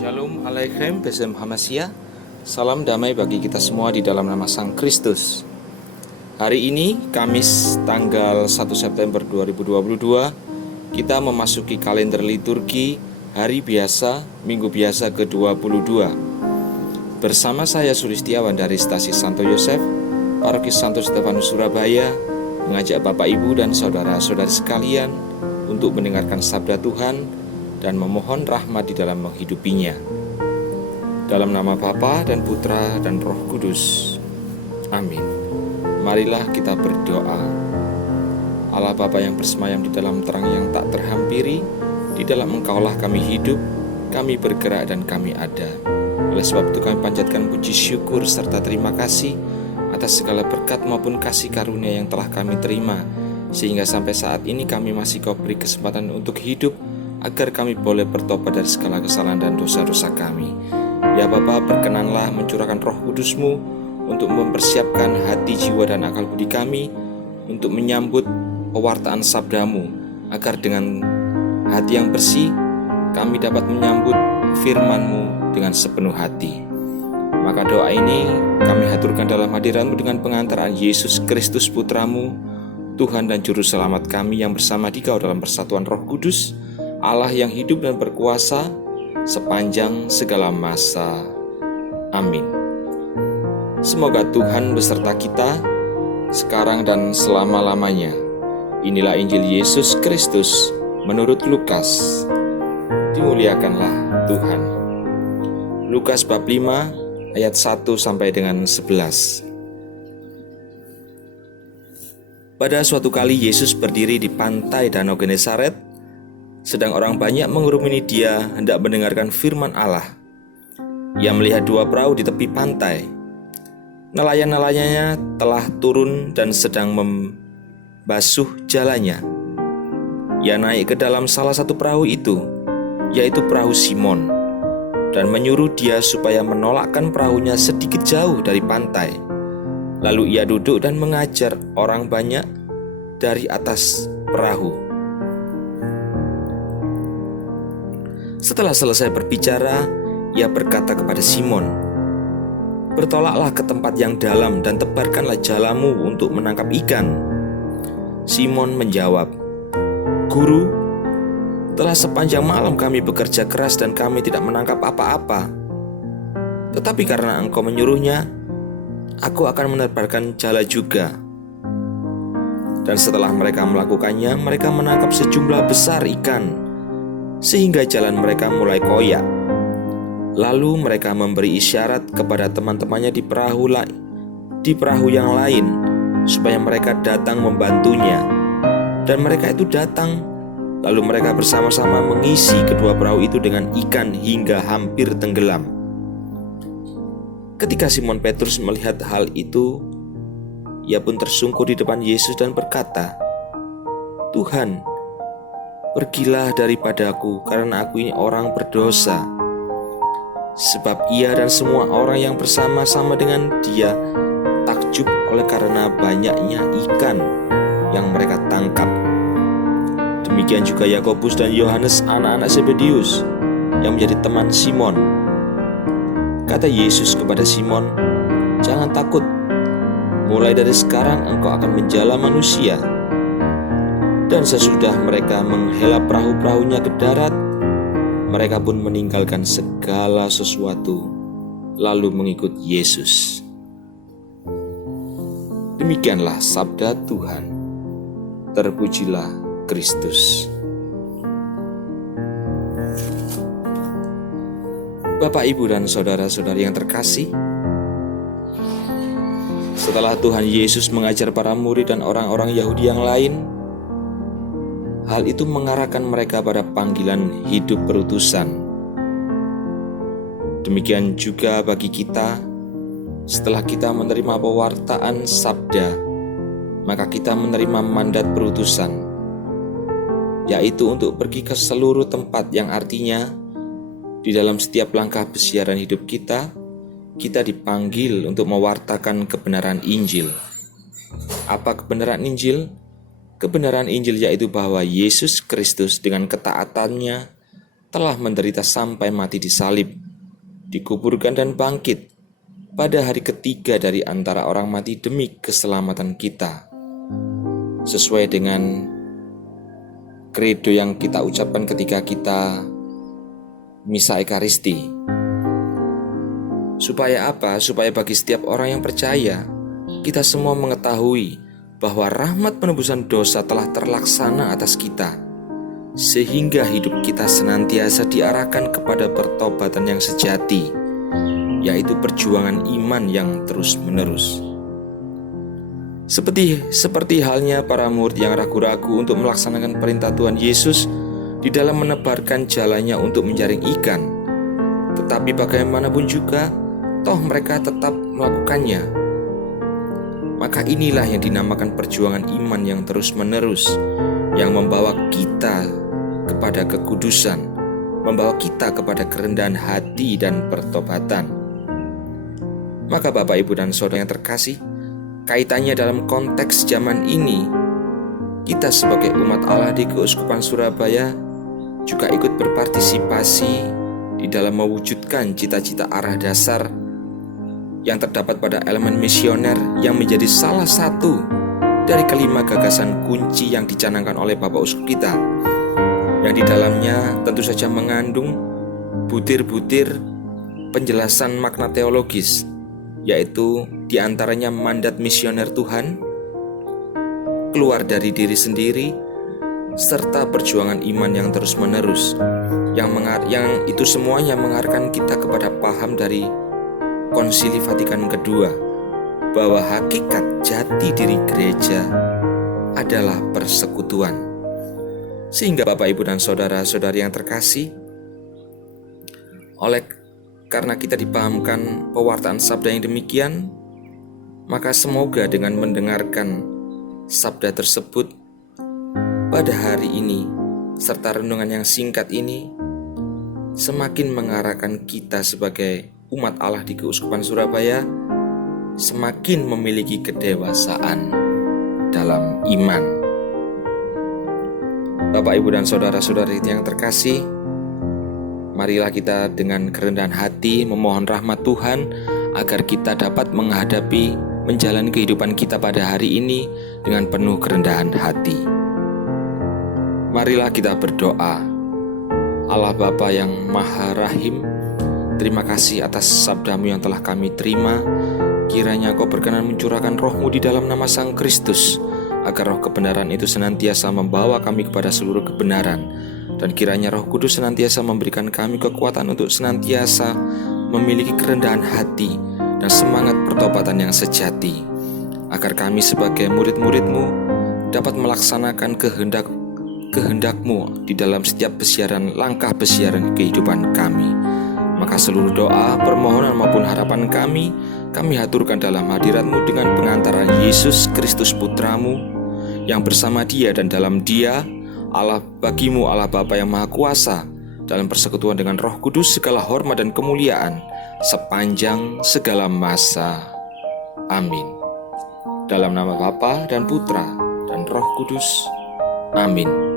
Shalom Aleichem, Besem Hamasya. Salam damai bagi kita semua di dalam nama Sang Kristus. Hari ini, Kamis tanggal 1 September 2022, kita memasuki kalender liturgi Hari Biasa, Minggu Biasa ke-22. Bersama saya Sulistiawan dari Stasi Santo Yosef, Paroki Santo Stefanus Surabaya, mengajak Bapak Ibu dan saudara-saudari sekalian untuk mendengarkan sabda Tuhan dan memohon rahmat di dalam menghidupinya. Dalam nama Bapa dan Putra dan Roh Kudus. Amin. Marilah kita berdoa. Allah Bapa yang bersemayam di dalam terang yang tak terhampiri, di dalam Engkaulah kami hidup, kami bergerak dan kami ada. Oleh sebab itu kami panjatkan puji syukur serta terima kasih atas segala berkat maupun kasih karunia yang telah kami terima, sehingga sampai saat ini kami masih Kau beri kesempatan untuk hidup, agar kami boleh bertobat dari segala kesalahan dan dosa-dosa kami. Ya Bapa, berkenanlah mencurahkan Roh Kudus-Mu untuk mempersiapkan hati, jiwa, dan akal budi kami untuk menyambut pewartaan sabda-Mu, agar dengan hati yang bersih kami dapat menyambut firman-Mu dengan sepenuh hati. Maka doa ini kami haturkan dalam hadirat-Mu dengan pengantaran Yesus Kristus Putra-Mu, Tuhan dan Juru Selamat kami, yang bersama Dikau dalam persatuan Roh Kudus, Allah yang hidup dan berkuasa sepanjang segala masa. Amin. Semoga Tuhan beserta kita sekarang dan selama-lamanya. Inilah Injil Yesus Kristus menurut Lukas. Dimuliakanlah Tuhan. Lukas bab 5 ayat 1 sampai dengan 11. Pada suatu kali Yesus berdiri di pantai Danau Genesaret. Sedang orang banyak mengurumuni Dia hendak mendengarkan firman Allah. Ia melihat dua perahu di tepi pantai. Nelayan-nelayannya telah turun dan sedang membasuh jalannya. Ia naik ke dalam salah satu perahu itu, yaitu perahu Simon, dan menyuruh dia supaya menolakkan perahunya sedikit jauh dari pantai. Lalu ia duduk dan mengajar orang banyak dari atas perahu. Setelah selesai berbicara, ia berkata kepada Simon, "Bertolaklah ke tempat yang dalam dan tebarkanlah jalamu untuk menangkap ikan." Simon menjawab, "Guru, telah sepanjang malam kami bekerja keras dan kami tidak menangkap apa-apa. Tetapi karena Engkau menyuruhnya, aku akan menebarkan jala juga." Dan setelah mereka melakukannya, mereka menangkap sejumlah besar ikan, sehingga jalan mereka mulai koyak. Lalu mereka memberi isyarat kepada teman-temannya di perahu yang lain, supaya mereka datang membantunya. Dan mereka itu datang, lalu mereka bersama-sama mengisi kedua perahu itu dengan ikan hingga hampir tenggelam. Ketika Simon Petrus melihat hal itu, ia pun tersungkur di depan Yesus dan berkata, "Tuhan, pergilah daripadaku, karena aku ini orang berdosa." Sebab ia dan semua orang yang bersama-sama dengan dia takjub oleh karena banyaknya ikan yang mereka tangkap. Demikian juga Yakobus dan Yohanes, anak-anak Zebedius, yang menjadi teman Simon. Kata Yesus kepada Simon, "Jangan takut, mulai dari sekarang engkau akan menjala manusia." Dan sesudah mereka menghela perahu-perahunya ke darat, mereka pun meninggalkan segala sesuatu, lalu mengikut Yesus. Demikianlah sabda Tuhan. Terpujilah Kristus. Bapak, Ibu, dan saudara-saudari yang terkasih, setelah Tuhan Yesus mengajar para murid dan orang-orang Yahudi yang lain, hal itu mengarahkan mereka pada panggilan hidup perutusan. Demikian juga bagi kita, setelah kita menerima pewartaan sabda, maka kita menerima mandat perutusan, yaitu untuk pergi ke seluruh tempat, yang artinya di dalam setiap langkah pesiaran hidup kita dipanggil untuk mewartakan kebenaran Injil. Apa kebenaran Injil? Kebenaran Injil yaitu bahwa Yesus Kristus dengan ketaatannya telah menderita sampai mati di salib, dikuburkan dan bangkit pada hari ketiga dari antara orang mati demi keselamatan kita. Sesuai dengan kredo yang kita ucapkan ketika kita misa Ekaristi. Supaya apa? Supaya bagi setiap orang yang percaya, kita semua mengetahui bahwa rahmat penebusan dosa telah terlaksana atas kita, sehingga hidup kita senantiasa diarahkan kepada pertobatan yang sejati, yaitu perjuangan iman yang terus-menerus. Seperti halnya para murid yang ragu-ragu untuk melaksanakan perintah Tuhan Yesus di dalam menebarkan jalannya untuk menjaring ikan. Tetapi bagaimanapun juga, toh mereka tetap melakukannya. Maka inilah yang dinamakan perjuangan iman yang terus-menerus, yang membawa kita kepada kekudusan, membawa kita kepada kerendahan hati dan pertobatan. Maka Bapak, Ibu, dan Saudara yang terkasih, kaitannya dalam konteks zaman ini, kita sebagai umat Allah di Keuskupan Surabaya juga ikut berpartisipasi di dalam mewujudkan cita-cita arah dasar yang terdapat pada elemen misioner yang menjadi salah satu dari kelima gagasan kunci yang dicanangkan oleh Bapak Uskup kita, yang di dalamnya tentu saja mengandung butir-butir penjelasan makna teologis, yaitu diantaranya mandat misioner Tuhan, keluar dari diri sendiri, serta perjuangan iman yang terus-menerus, yang itu semuanya mengarahkan kita kepada paham dari Konsili Vatikan kedua, bahwa hakikat jati diri gereja adalah persekutuan. Sehingga Bapak, Ibu, dan saudara-saudari yang terkasih, karena kita dipahamkan pewartaan sabda yang demikian, maka semoga dengan mendengarkan sabda tersebut pada hari ini, serta renungan yang singkat ini, semakin mengarahkan kita sebagai umat Allah di Keuskupan Surabaya semakin memiliki kedewasaan dalam iman. Bapak, Ibu, dan saudara-saudari yang terkasih, marilah kita dengan kerendahan hati memohon rahmat Tuhan agar kita dapat menghadapi menjalani kehidupan kita pada hari ini dengan penuh kerendahan hati. Marilah kita berdoa. Allah Bapa yang Maha Rahim, terima kasih atas sabdamu yang telah kami terima. Kiranya Kau berkenan mencurahkan roh-Mu di dalam nama Sang Kristus, agar roh kebenaran itu senantiasa membawa kami kepada seluruh kebenaran. Dan kiranya Roh Kudus senantiasa memberikan kami kekuatan untuk senantiasa memiliki kerendahan hati dan semangat pertobatan yang sejati, agar kami sebagai murid-murid-Mu dapat melaksanakan kehendak-Mu di dalam setiap langkah pesiaran kehidupan kami. Maka seluruh doa, permohonan maupun harapan kami haturkan dalam hadirat-Mu dengan pengantaran Yesus Kristus Putra-Mu, yang bersama Dia dan dalam Dia Allah bagimu, Allah Bapa yang Maha Kuasa, dalam persekutuan dengan Roh Kudus segala hormat dan kemuliaan sepanjang segala masa. Amin. Dalam nama Bapa dan Putra dan Roh Kudus. Amin.